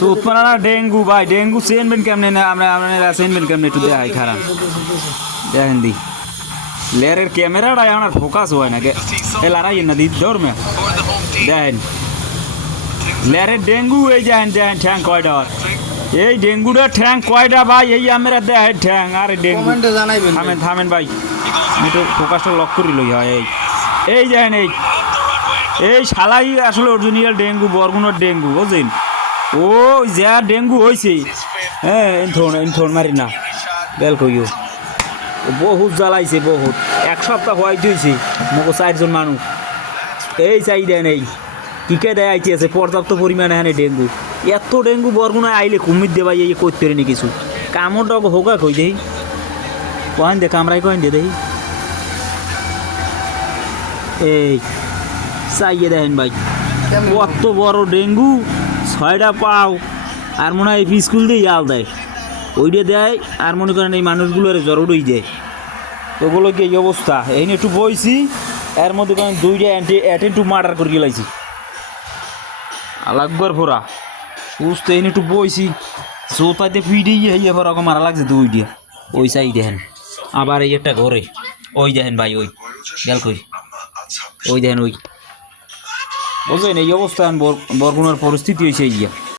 সুতমানা dengue ভাই dengue চেনবেন কেমনে না আমরা চেনবেন কেমনে একটু দেখাই খারাপ দেখেন দি লেয়ারের ক্যামেরাটা আমার ফোকাস হয় না এ লড়াই না দি দৌড় দেখেন লেয়ারের ডেঙ্গু এই দেখেন দেখেন ঠ্যাং কয়টা এই ডেঙ্গুটা ঠ্যাং কয়টা ভাই এই আমরা দেখেন ঠ্যাং আর ডেঙ্গু থামেন থামেন ভাই একটু ফোকাসটা লক করি লই হয় এই দেখেন এই শালাই আসলে অরিজিনাল ডেঙ্গু বরগুনার ডেঙ্গু বুঝলেন ও যা ডেঙ্গু হয়েছে হ্যাঁ ইনথোন মারি না বেল কইও বহুত জ্বালাইছে বহুত এক সপ্তাহ হওয়াই দিয়েছে মগো 4 জন মানুষ এই চাই দেন এই টিকে দেয় আইতে আছে পর্যাপ্ত পরিমাণে এখানে ডেঙ্গু এত ডেঙ্গু বরগুনায় আইলে কুমির দেবা এই করতে পারেনি কিছু কামড়টা হোকা কই দেই কহেন দে কামড়াই কহেন দে দেখি এই চাইয়ে দেখেন ভাই কত বড় ডেঙ্গু 6টা পাও আর মনে হয় স্কুল দিয়ে জাল দেয় ওইটা দেয় আর মনে করেন এই মানুষগুলোর জ্বর উড়েই দেয় ওগুলো কি এই অবস্থা এই একটু বইছি এর মধ্যে করেন 2টা অ্যাটেন্ট টু মার্ডার করে গেলাইছি আলাকবার ফোরা বুঝতে এই একটু বইছি জোতাতে ফিডে গিয়ে ফোরা মারা লাগছে 2টা ওই সাই দেখেন আবার এই একটা ঘরে ওই দেখেন ভাই ওই গেল কই ওই দেখেন ওই বুঝলেন এই অবস্থান বরগুনার পরিস্থিতি হয়েছে ইয়া